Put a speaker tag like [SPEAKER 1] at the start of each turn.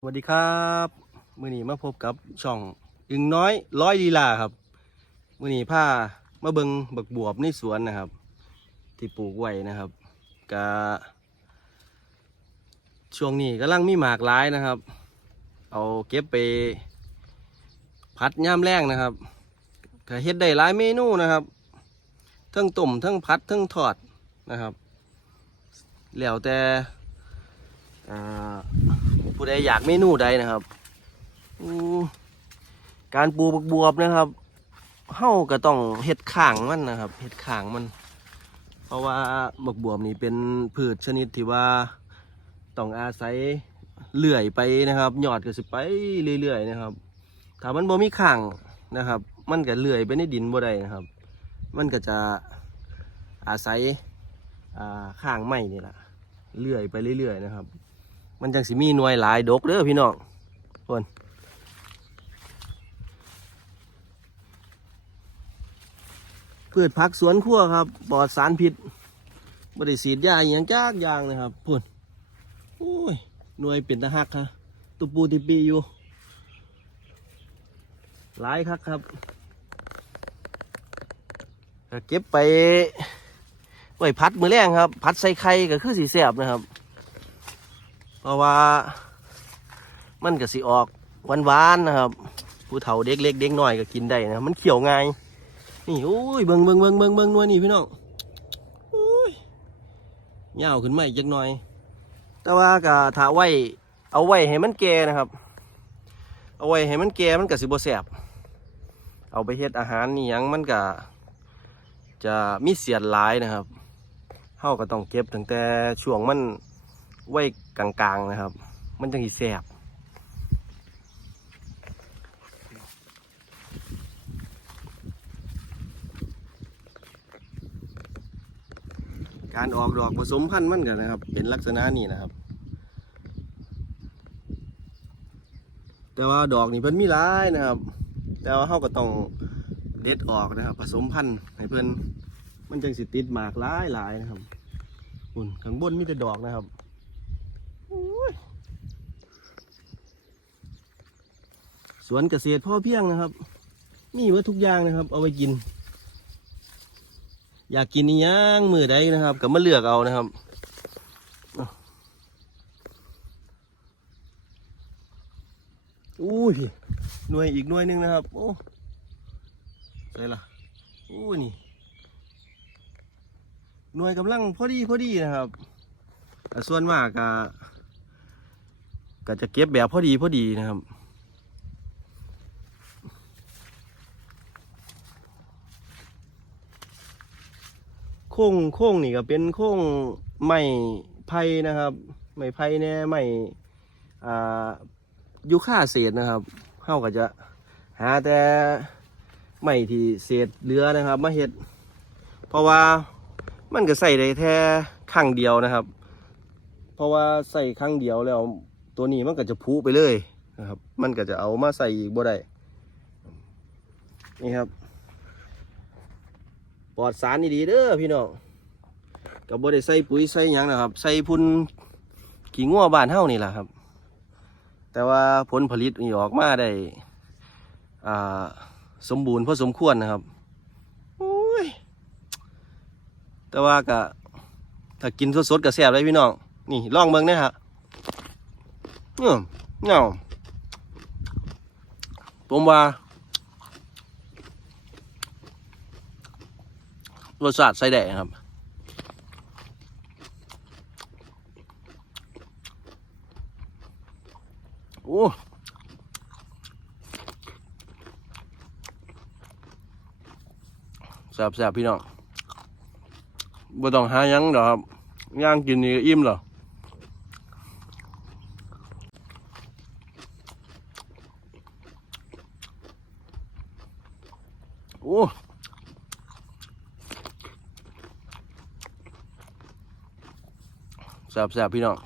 [SPEAKER 1] สวัสดีครับมื่อนี้มาพบกับช่องอึงน้อยร้อยลีลาครับมื่อนี้ผ้ามาเบิงบักบวบในสวนนะครับ ที่ปลูกไว้นะครับกะช่วงนี้กำลังมีหมากหลายนะครับ เอาเก็บไป พัดย่ามแรงนะครับก็เฮ็ดได้หลายเมนูนะครับ ทั้งต้มทั้งพัดทั้งทอดนะครับแล้วแต่อ่า ผู้ใดอยากเมนูใดนะครับการปูบักบวบนะครับเฮาก็ต้องเฮ็ดข้างมันนะครับเฮ็ดข้างมัน เพราะว่าบักบวบนี่เป็นพืชชนิดที่ว่าต้องอาศัยเลื่อยไปนะครับยอดก็สิไปเรื่อยๆนะครับถ้ามันบ่มีข้างนะครับ มันก็เลื่อยไปในดินบ่ได้นะครับ มันก็จะอาศัยอ่าข้างไม้นี่แหละเลื่อยไปเรื่อยๆนะครับ มันจังสิมีหน่วยหลายดกเด้อพี่น้องคนพืชผักสวนครัวครับปลอดสารพิษบริสีดยาอหย่างจ้ากอยางนะครับพุ่นโอ้ยหน่วยเป็นตะหักครับตุปูติปีอยู่หลายครับครับเก็บไปไว้พัดมือแรงครับ พัดใส่ไข่ก็คือสีแสบนะครับ ราะว่า มันก็สิออกหวานๆนะครับ ผู้เฒ่าเด็กเล็กเด็กน้อยก็กินได้นะมันเขียวง่ายนี่โอ้ยเบิ่งเบิ่งเบิ่งเบิ่งเบิ่งนัวนี่พี่น้องโอ้ยยาวขึ้นมาอีกจักหน่อย แต่ว่าก็ถ้าไว้เอาไว้ให้มันแก่นะครับ เอาไว้ให้มันแก่มันก็สิบ่แซ่บเอาไปเฮ็ดอาหารนี่ยังมันก็จะมีเสียดหลายนะครับเฮาก็ต้องเก็บตั้งแต่ช่วงมัน ไว้กลางๆนะครับ มันจังสิแสบการออกดอกผสมพันธุ์มันกันนะครับ เป็นลักษณะนี้นะครับ แต่ว่าดอกนี่เพิ่นมีหลายนะครับ แต่ว่าเขาก็ต้องเด็ดออกนะครับ ผสมพันธุ์ให้เพิ่นมันจังสิติดหมากหลายหลายๆนะครับอุ่นข้างบนมีแต่ดอกนะครับ สวนเกษตรพ่อเพียงนะครับ มีหมาทุกอย่างนะครับ เอาไปกิน อยากกินนี่ยังมือใดนะครับก็มาเลือกเอานะครับอู้ยหน่วยอีกหน่วยหนึ่งนะครับ โอ้ใช่ละอู้นี่หน่วยกำลังพอดีพอดีนะครับส่วนมากก็ ก็จะเก็บแบบพอดีพอดีนะครับโค้งโค้งนี่ก็เป็นโค้งไม้ไผ่นะครับไม้ไผ่แน่ไม้อ่ายูค่าเศษนะครับเข้าก็จะหาแต่ไม้ที่เศษเหลือนะครับมาเฮ็ด เพราะว่ามันก็ใส่ได้แค่ครั้งเดียวนะครับ เพราะว่าใส่ครั้งเดียวแล้ว ตัวนี้มันก็จะพุไปเลยนะครับ มันก็จะเอามาใส่อีกบ่ได้นี่ครับปลอดสารนี่ดีเด้อพี่น้องก็บ่ได้ใส่ปุ๋ยใส่หยังนะครับ ใส่พุ่นขี้งัวบ้านเฮานี่แหละครับ แต่ว่าผลผลิตนี่ออกมาได้อ่าสมบูรณ์พอสมควรนะครับแต่ว่าก็ถ้ากินสดๆก็แซ่บเลยพี่น้อง นี่ลองเบิ่งนะฮะ เนาเนาผมว่ารสชาติใส่แดงครับโอ้แซ่บแซ่บพี่น้องบ่ต้องหายังดอกครับย่างกินนี่ก็อิ่มเหรอ โอ้แซ่บๆพี่น้อง